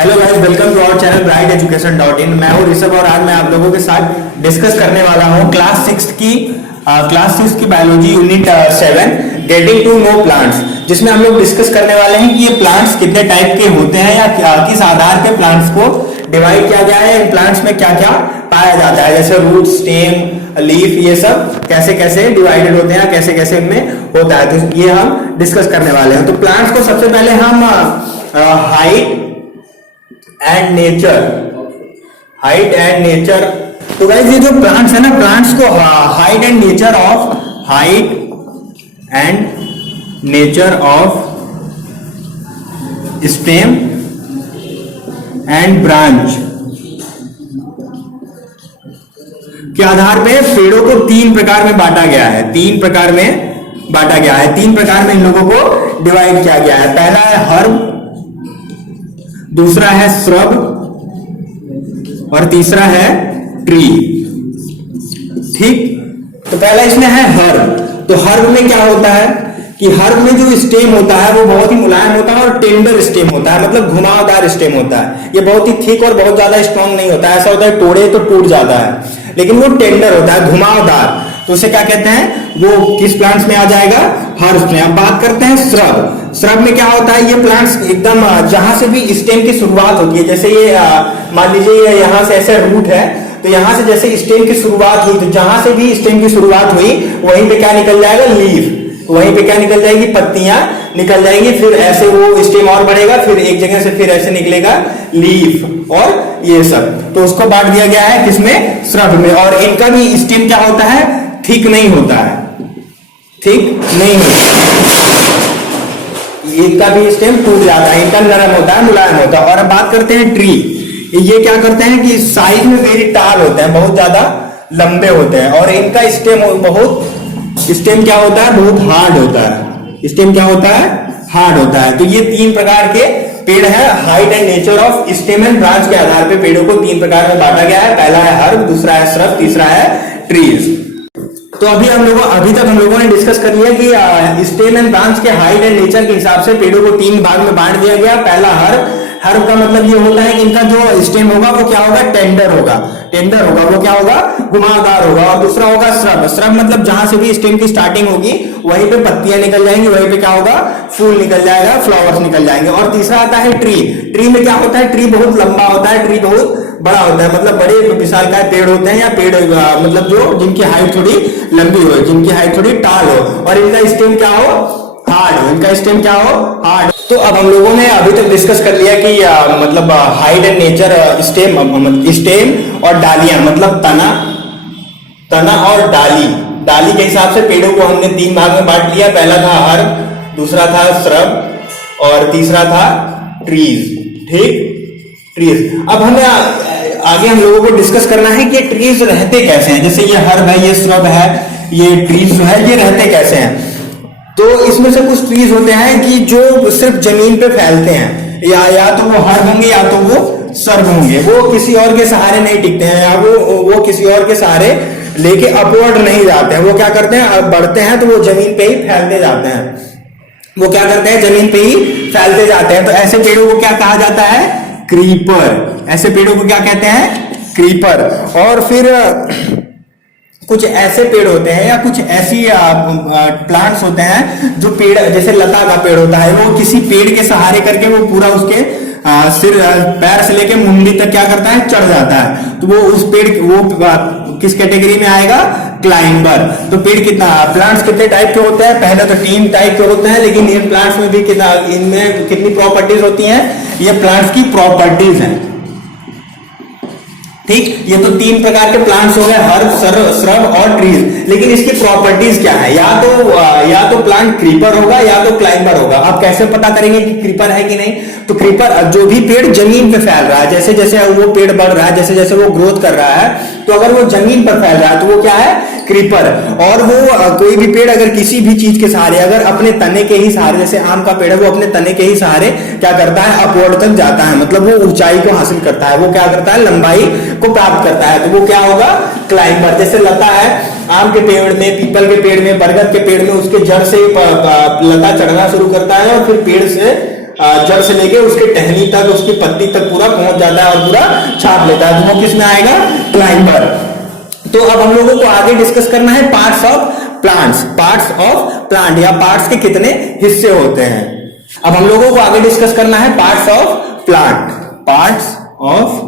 Hello guys, welcome to our channel bright education dot in. मैं हूं ऋषभ और आज मैं आप लोगों के साथ डिस्कस करने वाला हूं क्लास सिक्स की biology unit 7 getting to know plants, जिसमें हम लोग डिस्कस करने वाले हैं कि ये प्लांट्स कितने टाइप के होते हैं या किस आधार पे प्लांट्स को डिवाइड किया गया है। इन प्लांट्स में क्या क्या पाया जाता है, जैसे रूट, स्टेम, लीफ, ये सब कैसे कैसे डिवाइडेड होते हैं, कैसे कैसे इनमें होता है, तो ये हम डिस्कस करने वाले हैं। तो प्लांट्स को सबसे पहले हम हाइट एंड नेचर, तो गाइस ये जो प्लांट्स है ना, प्लांट्स को height and nature of stem and branch के आधार पे पेड़ों को तीन प्रकार में बांटा गया है। तीन प्रकार में इन लोगों को डिवाइड किया गया है। पहला है हर्ब, दूसरा है श्रब और तीसरा है ट्री। ठीक, तो पहला इसमें है हर्ब। तो हर्ब में क्या होता है कि हर्ब में जो स्टेम होता है वो बहुत ही मुलायम होता है और टेंडर स्टेम होता है, मतलब घुमावदार स्टेम होता है। ये बहुत ही थिक और बहुत ज्यादा स्ट्रॉन्ग नहीं होता है। ऐसा होता है तोड़े तो टूट जाता है, लेकिन वो टेंडर होता है, घुमावदार। तो उसे क्या कहते हैं, वो किस प्लांट्स में आ जाएगा, हर्ब्स में। अब बात करते हैं श्रब। श्रब में क्या होता है, ये प्लांट्स एकदम जहां से भी स्टेम की शुरुआत होती है, जैसे ये मान लीजिए यहाँ से ऐसे रूट है, तो यहां से जैसे स्टेम की शुरुआत हुई, तो जहां से भी स्टेम की शुरुआत हुई वहीं पे क्या निकल जाएगा, लीफ। वहीं पे क्या निकल जाएगी, पत्तियां निकल जाएंगी। फिर ऐसे वो स्टेम और बढ़ेगा, फिर एक जगह से फिर ऐसे निकलेगा लीफ और ये सब। तो उसको बांट दिया गया है किसमें, श्रब में। और इनका भी स्टेम क्या होता है, थिक नहीं होता है, इनका भी स्टेम टूट जाता है, इनका नरम होता है, मुलायम होता है। और अब बात करते हैं ट्री। ये क्या करते हैं कि साइज में वेरी टाल होते हैं, बहुत ज्यादा लंबे होते हैं, और इनका स्टेम क्या होता है, बहुत हार्ड होता है। स्टेम क्या होता है, हार्ड होता है। तो ये तीन प्रकार के पेड़ है। Height and nature of stem and branch के आधार पे पेड़ों को तीन प्रकार में बांटा गया है। पहला है हर्ब, दूसरा है श्रब, तीसरा है ट्रीज। तो अभी तक हम लोगों ने डिस्कस कर लिया कि स्टेम एंड ब्रांच के हाइट एंड नेचर के हिसाब से पेड़ों को तीन भाग में बांट दिया गया। पहला हर्ब का मतलब ये होता है कि इनका जो स्टेम होगा वो क्या होगा, टेंडर होगा, वो क्या होगा, घुमावदार होगा। और दूसरा होगा श्रब मतलब जहां से भी स्टेम की स्टार्टिंग होगी वहीं पे पत्तियां निकल जाएंगी, वहीं पे क्या होगा, फूल निकल जाएगा, फ्लावर्स निकल जाएंगे। और तीसरा आता है ट्री में क्या होता है, ट्री बहुत लंबा होता है, ट्री बहुत बड़ा होता है, मतलब बड़े विशालकाय पेड़ होते हैं, या पेड़ मतलब जो जिनकी हाइट थोड़ी लंबी हो, जिनकी हाइट थोड़ी टाल हो, और इनका स्टेम क्या हो, हार्ड। तो अब हम लोगों ने अभी तक डिस्कस कर लिया कि मतलब हाइट एंड नेचर, स्टेम और डालियां, मतलब तना और डाली के हिसाब से पेड़ों को हमने तीन भाग में बांट लिया। पहला था हर्ब, दूसरा था श्रब और तीसरा था ट्रीज। ठीक, ट्रीज। अब हमें आगे हम लोगों को डिस्कस करना है कि ये ट्रीज रहते कैसे हैं। जैसे ये हर्ब है, ये श्रब है, ये ट्रीज जो है, ये रहते कैसे हैं। तो इसमें से कुछ ट्रीज होते हैं कि जो सिर्फ जमीन पे फैलते हैं, या तो वो हर्ब होंगे या तो वो श्रब होंगे। वो किसी और के सहारे नहीं टिकते हैं, या वो किसी और के सहारे लेके अपवर्ड नहीं जाते हैं। वो क्या करते हैं, बढ़ते हैं तो वो जमीन पे ही फैलते जाते हैं। तो ऐसे पेड़ों को क्या कहा जाता है, क्रीपर। ऐसे पेड़ों को क्या कहते हैं, क्रीपर। और फिर कुछ ऐसे पेड़ होते हैं या कुछ ऐसी प्लांट्स होते हैं जो पेड़, जैसे लता का पेड़ होता है, वो किसी पेड़ के सहारे करके वो पूरा उसके सिर, पैर से लेके मुंडी तक क्या करता है, चढ़ जाता है। तो वो उस पेड़ किस कैटेगरी में आएगा, क्लाइंबर। तो प्लांट्स कितने टाइप के होते हैं, पहले तो 3 टाइप के होते हैं, लेकिन इन प्लांट्स में भी इनमें कितनी प्रॉपर्टीज होती हैं, ये प्लांट्स की प्रॉपर्टीज हैं। ठीक, ये तो 3 प्रकार के प्लांट्स हो गए, हर्ब, श्रब और ट्रीज। लेकिन इसकी प्रॉपर्टीज क्या है, या तो प्लांट क्रीपर होगा या तो क्लाइंबर होगा। आप कैसे पता करेंगे कि क्रीपर है कि नहीं, तो क्रीपर जो भी पेड़ जमीन पे फैल रहा है, जैसे जैसे वो पेड़ बढ़ रहा है, जैसे जैसे वो ग्रोथ कर रहा है, तो अगर वो जमीन पर फैल रहा है तो वो क्या है, क्रीपर। और वो कोई भी पेड़ अगर किसी भी चीज के सहारे, अगर अपने तने के ही सहारे, जैसे आम का पेड़ है, वो अपने तने के ही सहारे क्या करता है, अपवर्ड तक जाता है, मतलब वो ऊंचाई को हासिल करता है, वो क्या करता है, लंबाई को प्राप्त करता है। तो वो क्या होगा, क्लाइंबर। जैसे लता है, आम के पेड़ में, पीपल के पेड़ में, बरगद के पेड़ में उसके जड़ से लता चढ़ना शुरू करता है और फिर पेड़ से जड़ से लेके उसके टहनी तक, उसकी पत्ती तक पूरा पहुंच जाता है और पूरा छाप लेता है, तो वो किस में आएगा, क्लाइंबर। तो अब हम लोगों को आगे डिस्कस करना है parts of plants, parts of plant या पार्ट्स के कितने हिस्से होते हैं। अब हम लोगों को आगे डिस्कस करना है parts of plant, parts of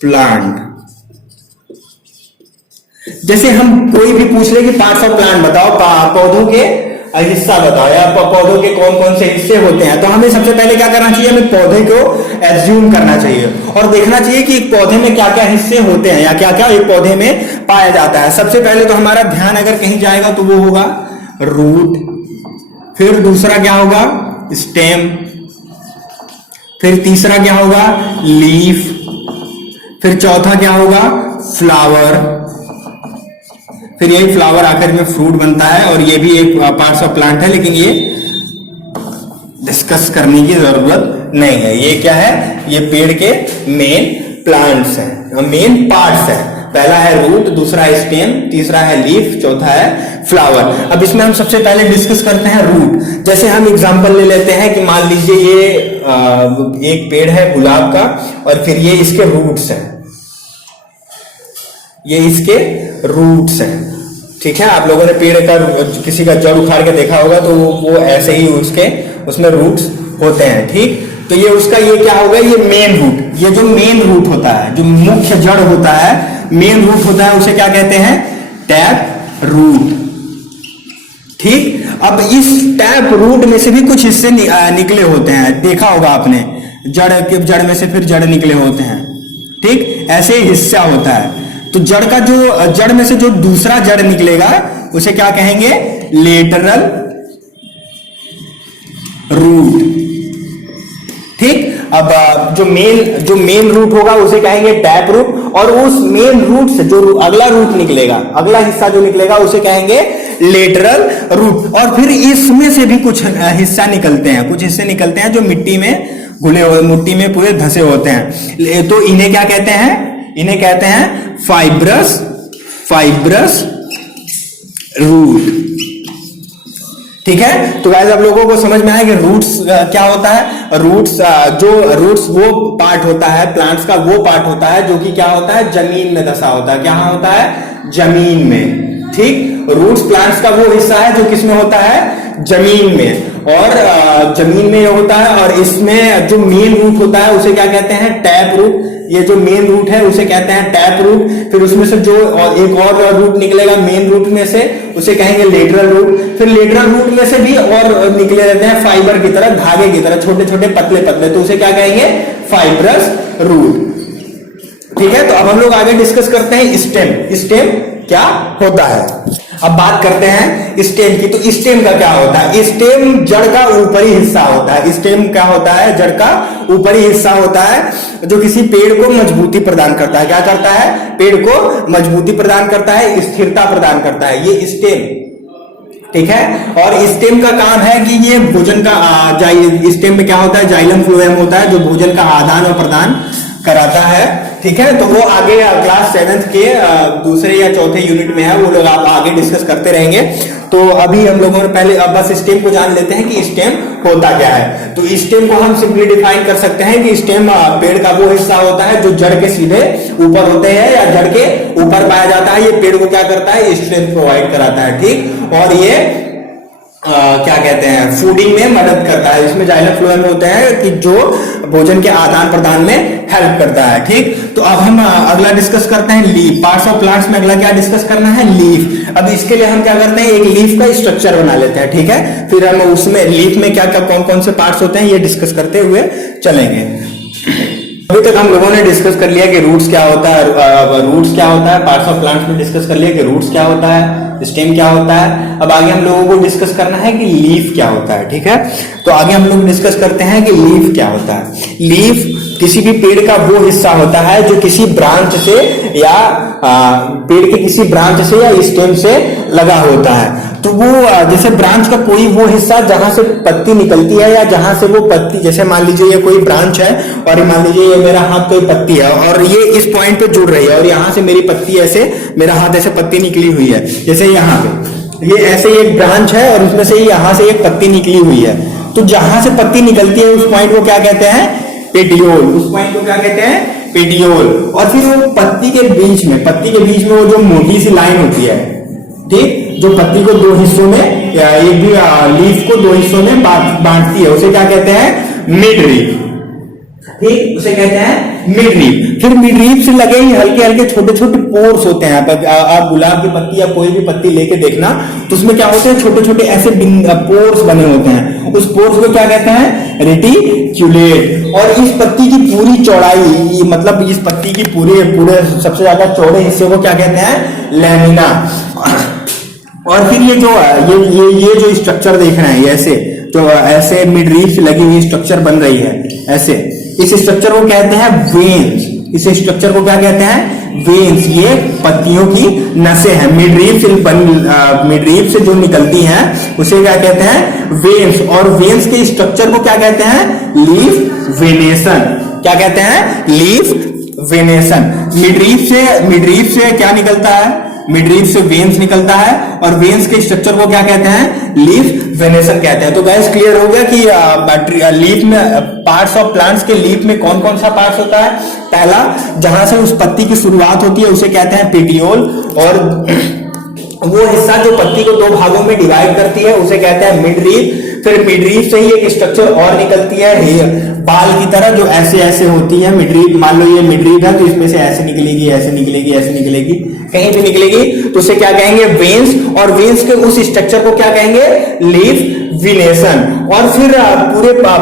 plant. जैसे हम कोई भी पूछ ले कि पार्ट्स ऑफ प्लांट बताओ, पौधों के हिस्सा बताओ या पौधों के कौन कौन से हिस्से होते हैं, तो हमें सबसे पहले क्या करना चाहिए, हमें पौधे को एज्यूम करना चाहिए और देखना चाहिए कि एक पौधे में क्या क्या हिस्से होते हैं या क्या क्या एक पौधे में पाया जाता है। सबसे पहले तो हमारा ध्यान अगर कहीं जाएगा तो वो होगा रूट, फिर दूसरा क्या होगा, स्टेम, फिर तीसरा क्या होगा, लीफ, फिर चौथा क्या होगा, फ्लावर, फिर यही फ्लावर आखिर में फ्रूट बनता है और ये भी एक पार्ट्स ऑफ प्लांट है, लेकिन ये डिस्कस करने की जरूरत नहीं है। ये क्या है, ये पेड़ के मेन प्लांट्स हैं, मेन पार्ट्स हैं। पहला है रूट, दूसरा है स्टेम, तीसरा है लीफ, चौथा है फ्लावर। अब इसमें हम सबसे पहले डिस्कस करते हैं रूट। जैसे हम एग्जांपल ले लेते हैं कि मान लीजिए ये एक पेड़ है गुलाब का और फिर ये इसके रूट्स हैं, ये इसके रूट्स हैं, ठीक है। आप लोगों ने पेड़ का किसी का जड़ उखाड़ के देखा होगा तो वो ऐसे ही उसमें रूट्स होते हैं, ठीक। तो ये उसका ये क्या होगा, ये मेन रूट, ये जो मेन रूट होता है, जो मुख्य जड़ होता है, मेन रूट होता है, उसे क्या कहते हैं, टैप रूट, ठीक। अब इस टैप रूट में से भी कुछ हिस्से निकले होते हैं, देखा होगा आपने, जड़ में से फिर जड़ निकले होते हैं, ठीक, ऐसे हिस्सा होता है। तो जड़ में से जो दूसरा जड़ निकलेगा उसे क्या कहेंगे, लेटरल रूट, ठीक। अब जो मेन रूट होगा उसे कहेंगे टैप रूट और उस मेन रूट से जो अगला रूट निकलेगा, अगला हिस्सा जो निकलेगा उसे कहेंगे लेटरल रूट। और फिर इसमें से भी कुछ हिस्सा निकलते हैं, कुछ हिस्से निकलते हैं जो मिट्टी में घुले हुए, मिट्टी में पूरे धसे होते हैं, तो इन्हें क्या कहते हैं, इन्हें कहते हैं फाइब्रस रूट, ठीक है। तो गाइस आप लोगों को समझ में आया कि रूट्स क्या होता है। रूट्स वो पार्ट होता है प्लांट्स का, वो पार्ट होता है जो कि क्या होता है, जमीन में धसा होता है। क्या होता है, जमीन में, ठीक। रूट्स प्लांट्स का वो हिस्सा है जो किसमें होता है, जमीन में, और जमीन में होता है। और इसमें जो मेन रूट होता है उसे क्या कहते हैं, टैप रूट। ये जो मेन रूट है उसे कहते हैं टैप रूट। फिर उसमें से जो एक और रूट निकलेगा मेन रूट में से, उसे कहेंगे लेटरल रूट। फिर लेटरल रूट में से भी और निकले रहते हैं फाइबर की तरह, धागे की तरह, छोटे छोटे पतले पतले, तो उसे क्या कहेंगे, फाइब्रस रूट, ठीक है। तो अब हम लोग आगे डिस्कस करते हैं स्टेम। स्टेम क्या होता है, अब बात करते हैं स्टेम की। तो स्टेम का क्या होता है, स्टेम जड़ का ऊपरी हिस्सा होता है। स्टेम क्या होता है, जड़ का ऊपरी हिस्सा होता है जो किसी पेड़ को मजबूती प्रदान करता है। क्या करता है, पेड़ को मजबूती प्रदान करता है, स्थिरता प्रदान करता है, ये स्टेम, ठीक है। और स्टेम का काम है कि ये भोजन का स्टेम में क्या होता है, जाइलम फ्लोएम होता है जो भोजन का आदान और प्रदान कराता है, ठीक है। तो वो आगे क्लास 7th के दूसरे या चौथे यूनिट में है, वो लोग आप आगे डिस्कस करते रहेंगे। तो अभी हम लोगों ने पहले बस स्टेम को जान लेते हैं कि स्टेम होता क्या है। तो स्टेम को हम सिंपली डिफाइन कर सकते हैं कि स्टेम पेड़ का वो हिस्सा होता है जो जड़ के सीधे ऊपर होते हैं या जड़ के ऊपर पाया जाता है। ये पेड़ को क्या करता है, स्ट्रेंथ प्रोवाइड कराता है, ठीक। और ये क्या कहते हैं, फूडिंग में मदद करता है। इसमें जाइलम फ्लोएम होते हैं कि जो भोजन के आदान प्रदान में हेल्प करता है, ठीक। तो अब हम अगला डिस्कस करते हैं लीफ। पार्ट्स ऑफ प्लांट्स में अगला क्या डिस्कस करना है, लीफ। अब इसके लिए हम क्या करते हैं, एक लीफ का स्ट्रक्चर बना लेते हैं, ठीक है। फिर हम उसमें लीफ में क्या क्या कौन कौन से पार्ट्स होते हैं ये डिस्कस करते हुए चलेंगे। अभी तक हम लोगों ने डिस्कस कर लिया कि रूट्स क्या होता है, रूट्स क्या होता है। पार्ट्स ऑफ प्लांट्स में डिस्कस कर लिया कि रूट्स क्या होता है, स्टेम क्या होता है। अब आगे हम लोगों को डिस्कस करना है कि लीफ क्या होता है, ठीक है। तो आगे हम लोग डिस्कस करते हैं कि लीफ क्या होता है। लीफ किसी भी पेड़ का वो हिस्सा होता है जो किसी ब्रांच से या पेड़ के किसी ब्रांच से या स्टेम से लगा होता है। तो वो जैसे ब्रांच का कोई वो हिस्सा जहां से पत्ती निकलती है या जहां से वो पत्ती, जैसे मान लीजिए ये कोई ब्रांच है और मान लीजिए ये मेरा हाथ कोई पत्ती है और ये इस पॉइंट पे जुड़ रही है और यहां से मेरी पत्ती ऐसे, मेरा हाथ ऐसे पत्ती निकली हुई है जैसे यहाँ पे, ये ऐसे एक ब्रांच है और उसमें से यहाँ से एक पत्ती निकली हुई है, तो जहां से पत्ती निकलती है उस पॉइंट को क्या कहते हैं, पेटियोल। उस पॉइंट को क्या कहते हैं, पेटियोल। और फिर वो पत्ती के बीच में वो जो मोटी सी लाइन होती है, ठीक, जो पत्ती को दो हिस्सों में या एक भी लीफ को दो हिस्सों में बांटती है, उसे क्या कहते हैं, मिड लीफ। ठीक, उसे कहते हैं मिड लीफ। फिर मिड लीफ से लगे ही हल्के हल्के छोटे छोटे पोर्स होते हैं। आप गुलाब की पत्ती या कोई भी पत्ती लेके देखना तो उसमें क्या होते हैं, छोटे छोटे ऐसे पोर्स बने होते हैं। उस पोर्स को क्या कहते हैं, रेटिक्यूलेट। और इस पत्ती की पूरी चौड़ाई, मतलब इस पत्ती की पूरे सबसे ज्यादा चौड़े हिस्से को क्या कहते हैं, लैमिना। और फिर ये जो स्ट्रक्चर देख रहे हैं, ऐसे मिड लीफ से लगी हुई स्ट्रक्चर बन रही है ऐसे, इस स्ट्रक्चर को कहते हैं वेन्स। इस स्ट्रक्चर को क्या कहते हैं, वेन्स। ये पत्तियों की नसें हैं, मिड लीफ से जो निकलती हैं उसे क्या कहते हैं, वेन्स। और वेन्स के स्ट्रक्चर को क्या कहते हैं, लीफ वेनेशन। क्या कहते हैं, लीफ वेनेशन। मिड लीफ से क्या निकलता है, मिड लीफ से वेन्स निकलता है और वेन्स के स्ट्रक्चर को क्या कहते हैं, लीफ वेनेशन कहते हैं। तो गाइस क्लियर हो गया कि लीफ में, पार्ट्स ऑफ प्लांट्स के लीफ में कौन कौन सा पार्ट्स होता है। पहला, जहां से उस पत्ती की शुरुआत होती है उसे कहते हैं पेटियोल, और वो हिस्सा जो पत्ती को दो भागों में डिवाइड करती है उसे कहते हैं मिड लीफ। फिर मिड लीफ से ही एक स्ट्रक्चर और निकलती है बाल की तरह, जो ऐसे ऐसे होती है मिड लीफ। मान लो ये मिड लीफ है तो इसमें से ऐसे निकलेगी, ऐसे निकलेगी, ऐसे निकलेगी, कहीं भी निकलेगी, तो उसे क्या कहेंगे, वेन्स। और वेन्स के उस स्ट्रक्चर को क्या कहेंगे, लीफ विनेशन। और फिर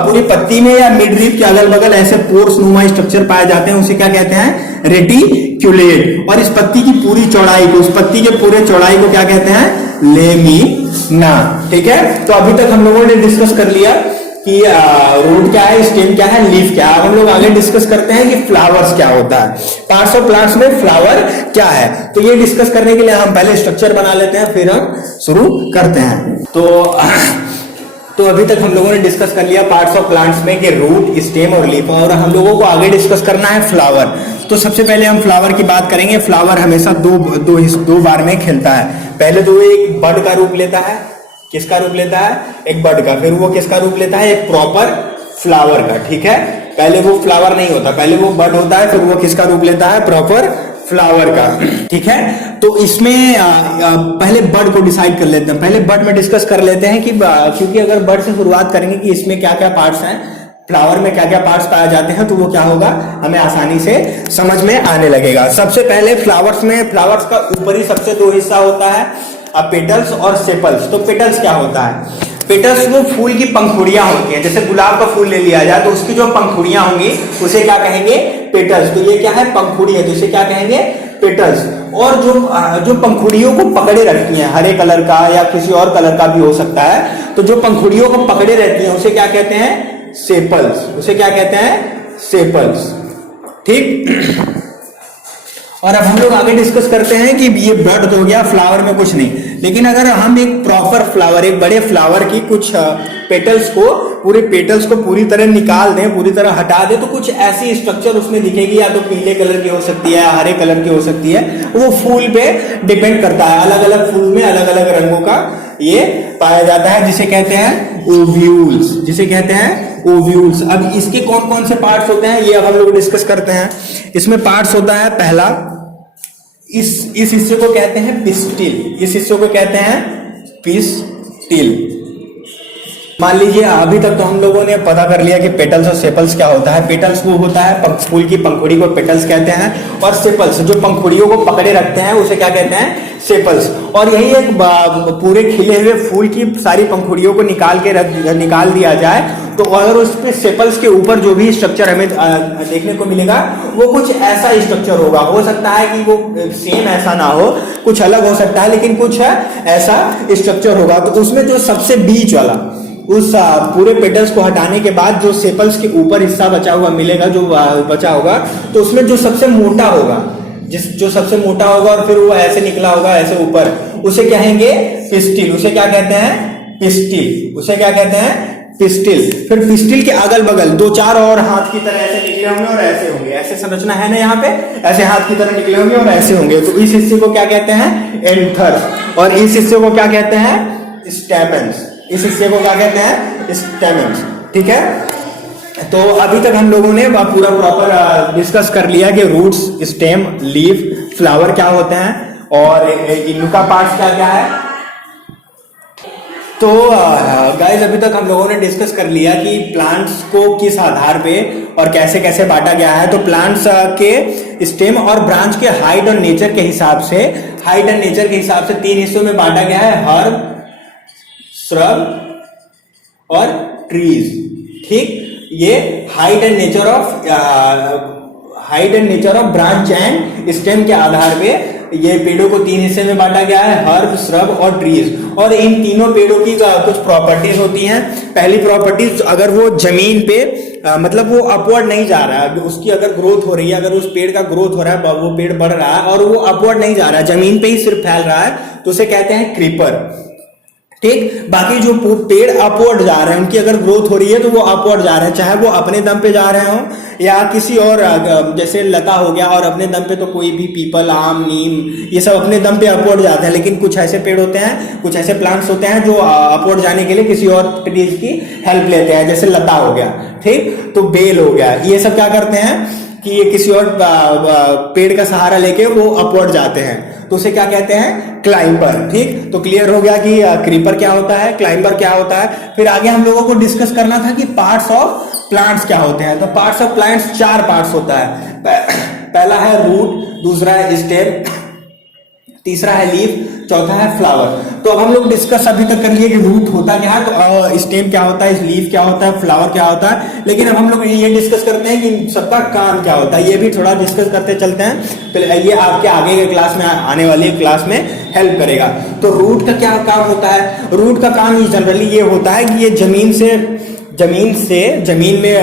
पूरी पत्ती में या मिड लीफ के अगल बगल ऐसे पोर्स नुमा स्ट्रक्चर पाए जाते हैं, उसे क्या कहते हैं, रेटिक्यूलेट। और इस पत्ती की पूरी चौड़ाई को, उस पत्ती के पूरे चौड़ाई को क्या कहते हैं, लेमिना। ठीक है, तो अभी तक हम लोगों ने डिस्कस कर लिया कि रूट क्या है, स्टेम क्या है, लीफ क्या है। अब हम लोग आगे डिस्कस करते हैं कि फ्लावर्स क्या होता है, पार्ट्स ऑफ प्लांट्स में फ्लावर क्या है। तो ये डिस्कस करने के लिए हम पहले स्ट्रक्चर बना लेते हैं, फिर हम शुरू करते हैं। तो अभी तक हम लोगों ने डिस्कस कर लिया पार्ट्स ऑफ प्लांट्स में कि रूट, स्टेम और लीफ, और हम लोगों को आगे डिस्कस करना है फ्लावर। तो सबसे पहले हम फ्लावर की बात करेंगे। फ्लावर हमेशा दो बार में खिलता है। पहले तो एक बड का रूप लेता है, किसका रूप लेता है, एक बड का। फिर वो किसका रूप लेता है, एक प्रॉपर फ्लावर का। ठीक है, पहले वो फ्लावर नहीं होता, पहले वो बड होता है, फिर वो किसका रूप लेता है, प्रॉपर फ्लावर का। ठीक है, तो इसमें पहले बड को डिसाइड कर लेते हैं। पहले बड में डिस्कस कर लेते हैं कि क्योंकि अगर बड से शुरुआत करेंगे कि इसमें क्या क्या पार्ट्स हैं, फ्लावर में क्या क्या पार्ट्स पाए जाते हैं, तो वो क्या होगा, हमें आसानी से समझ में आने लगेगा। सबसे पहले फ्लावर्स का ऊपरी सबसे दो हिस्सा होता है, पेटल्स और सेपल्स। तो पेटल्स क्या होता है, पेटल्स वो फूल की पंखुड़ियां होती हैं। जैसे गुलाब का फूल ले लिया जाए तो उसकी जो पंखुड़ियां होंगी उसे क्या कहेंगे, पेटल्स। तो ये क्या है, पंखुड़ी है, तो इसे क्या कहेंगे, पेटल्स। और जो पंखुड़ियों को पकड़े रखती हैं, हरे कलर का या किसी और कलर का भी हो सकता है, तो जो पंखुड़ियों को पकड़े रहती हैं उसे क्या कहते हैं, सेपल्स। उसे क्या कहते हैं, सेपल्स। ठीक, और अब हम लोग आगे डिस्कस करते हैं कि ये बड तो हो गया, फ्लावर में कुछ नहीं। लेकिन अगर हम एक प्रॉपर फ्लावर, एक बड़े फ्लावर की कुछ पेटल्स को पूरी तरह निकाल दें, पूरी तरह हटा दें, तो कुछ ऐसी स्ट्रक्चर उसमें दिखेगी। या तो पीले कलर की हो सकती है, हरे कलर की हो सकती है, वो फूल पे डिपेंड करता है। अलग अलग फूल में अलग अलग रंगों का ये पाया जाता है, जिसे कहते हैं ओव्यूल्स। जिसे कहते हैं ओव्यूल्स। अब इसके कौन कौन से पार्ट्स होते हैं, ये अब हम लोग डिस्कस करते हैं। इसमें पार्ट्स होता है, पहला, इस हिस्से को कहते हैं पिस्टिल। इस हिस्से को कहते हैं पिस्टिल। मान लीजिए अभी तक तो हम लोगों ने पता कर लिया कि पेटल्स और सेपल्स क्या होता है। पेटल्स वो होता है फूल की पंखुड़ी को पेटल्स कहते हैं, और सेपल्स जो पंखुड़ियों को पकड़े रखते हैं उसे क्या कहते हैं, सेपल्स। और यही एक पूरे खिले हुए फूल की सारी पंखुड़ियों को निकाल दिया जाए तो अगर उस पे सेपल्स के ऊपर जो भी स्ट्रक्चर हमें देखने को मिलेगा वो कुछ ऐसा स्ट्रक्चर होगा। हो सकता है कि वो सेम ऐसा ना हो, कुछ अलग हो सकता है, लेकिन कुछ ऐसा स्ट्रक्चर होगा। तो उसमें जो सबसे बीच वाला, उस पूरे पेटल्स को हटाने के बाद जो सेपल्स के ऊपर हिस्सा बचा हुआ मिलेगा, जो बचा होगा, तो उसमें जो सबसे मोटा होगा, जो सबसे मोटा होगा और फिर वो ऐसे निकला होगा ऐसे ऊपर, उसे कहेंगे पिस्टिल। उसे क्या कहते हैं, पिस्टिल। उसे क्या कहते हैं, पिस्टिल। फिर पिस्टिल के अगल बगल दो चार और हाथ की तरह ऐसे निकले होंगे और ऐसे होंगे, ऐसे संरचना है ना यहाँ पे, ऐसे हाथ की तरह निकले होंगे और ऐसे होंगे, तो इस हिस्से को क्या कहते हैं, एंथर। और इस हिस्से को क्या कहते हैं? स्टेमेंस। इस हिस्से को क्या कहते हैं? स्टेमेंस। ठीक है, तो अभी तक हम लोगों ने पूरा प्रॉपर डिस्कस कर लिया कि रूट्स, स्टेम, लीफ, फ्लावर क्या होते हैं और इनका पार्ट्स क्या क्या है। तो गाइस अभी तक हम लोगों ने डिस्कस कर लिया कि प्लांट्स को किस आधार पे और कैसे कैसे बांटा गया है। तो प्लांट्स के स्टेम और ब्रांच के हाइट और नेचर के हिसाब से, हाइट एंड नेचर के हिसाब से 3 हिस्सों में बांटा गया है, हर्ब, श्रब और ट्रीज। ठीक, ये height and nature of branch and stem के आधार पे ये पेड़ों को 3 हिस्से में बांटा गया है, हर्ब, श्रब और ट्रीज। और इन तीनों पेड़ों की कुछ प्रॉपर्टीज होती हैं। पहली प्रॉपर्टीज, अगर वो जमीन पे मतलब वो अपवर्ड नहीं जा रहा है, उसकी अगर ग्रोथ हो रही है, अगर उस पेड़ का ग्रोथ हो रहा है, वो पेड़ बढ़ रहा है और वो अपवर्ड नहीं जा रहा है, जमीन पे ही सिर्फ फैल रहा है, तो उसे कहते हैं क्रीपर। ठीक, बाकी जो पेड़ अपवर्ड जा रहे हैं, उनकी अगर ग्रोथ हो रही है तो वो अपवर्ड जा रहे हैं, चाहे वो अपने दम पे जा रहे हो या किसी और, जैसे लता हो गया और अपने दम पे तो कोई भी पीपल, आम, नीम, ये सब अपने दम पे अपवर्ड जाते हैं। लेकिन कुछ ऐसे पेड़ होते हैं, कुछ ऐसे प्लांट्स होते हैं जो अपवर्ड जाने के लिए किसी और ट्रीज की हेल्प लेते हैं, जैसे लता हो गया, ठीक, तो बेल हो गया, ये सब क्या करते हैं कि ये किसी और पेड़ का सहारा लेके वो अपवर्ड जाते हैं, तो उसे क्या कहते हैं? क्लाइंबर। ठीक, तो क्लियर हो गया कि क्रीपर क्या होता है, क्लाइंबर क्या होता है। फिर आगे हम लोगों को डिस्कस करना था कि पार्ट्स ऑफ प्लांट्स क्या होते हैं। तो पार्ट्स ऑफ प्लांट्स 4 पार्ट्स होता है। पहला है रूट, दूसरा है स्टेम, तीसरा है लीफ, चौथा है फ्लावर। तो अब हम लोग डिस्कस अभी तक कर लिए कि रूट होता क्या है, तो स्टेम क्या होता है, लीफ क्या होता है, फ्लावर क्या होता है। लेकिन अब हम लोग ये डिस्कस करते हैं कि सबका काम क्या होता है, ये भी थोड़ा डिस्कस करते चलते हैं। तो ये आपके आगे के क्लास में, आने वाली क्लास में हेल्प करेगा। तो रूट का क्या काम होता है? रूट का काम जनरली ये होता है कि ये जमीन में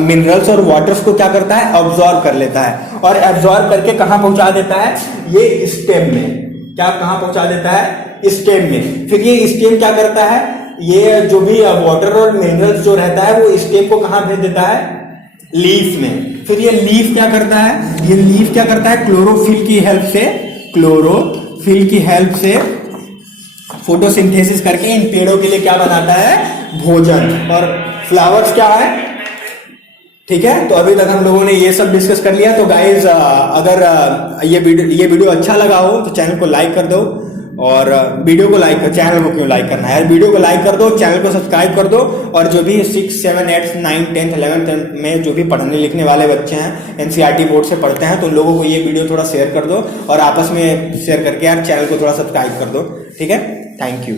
मिनरल्स और वाटर्स को क्या करता है? ऑब्जॉर्व कर लेता है और एब्जॉर्व करके कहाँ पहुंचा देता है? ये स्टेम में। क्या कहाँ पहुंचा देता है? स्टेम में। फिर ये स्टेम क्या करता है? ये जो भी वाटर और मिनरल्स जो रहता है वो स्टेम को कहाँ भेज देता है? लीफ में। फिर ये लीफ क्या करता है? ये लीफ क्या करता है? क्लोरोफिल की हेल्प से फोटोसिंथेसिस करके इन पेड़ों के लिए क्या बनाता है? भोजन। और फ्लावर्स क्या है? ठीक है, तो अभी तक हम लोगों ने ये सब डिस्कस कर लिया। तो गाइज अगर ये वीडियो अच्छा लगा हो तो चैनल को लाइक कर दो, और वीडियो को लाइक कर, चैनल को क्यों लाइक करना है यार, वीडियो को लाइक कर दो, चैनल को सब्सक्राइब कर दो। और जो भी 6, 7, 8, 9, 10, 11 में जो भी पढ़ने लिखने वाले बच्चे हैं, एनसीईआरटी बोर्ड से पढ़ते हैं, तो उन लोगों को ये वीडियो थोड़ा शेयर कर दो और आपस में शेयर करके यार चैनल को थोड़ा सब्सक्राइब कर दो। ठीक है, थैंक यू।